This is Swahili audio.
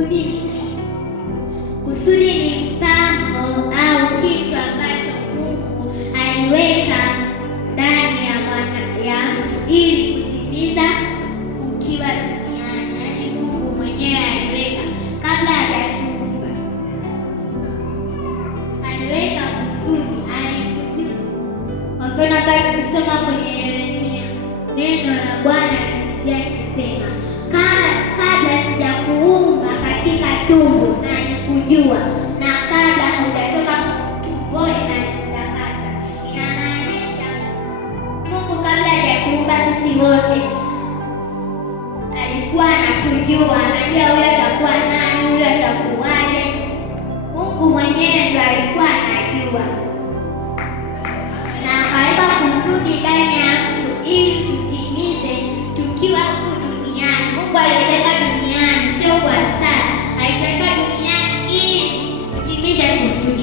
kusudi ni nini? Kusudi ni mpango au kitu ambacho Mungu aliweka ndani ya mtu ili kutimiza ukiwa duniani. Yaani Mungu mwenyewe aliweka kabla hajatuumba, aliweka kusudi. Wapenda basi kusoma kwenye Yeremia, neno la Bwana linasema, kabla sijakuumba katika tumbo nalikujua, na kabla hujatoka tumboni nalikutakasa. Inamaanisha Mungu kabla hajatuumba sisi wote alikuwa anatujua, anajua huyo atakuwa nani, huyo atakuwaje. Mungu mwenyewe ndo alikuwa anajua na akaweka kusudi ndani ya mtu ili tutimize tukiwa huku duniani. Mungu alituweka duniani sio kwa sala, alituweka duniani ili tutimize kusudi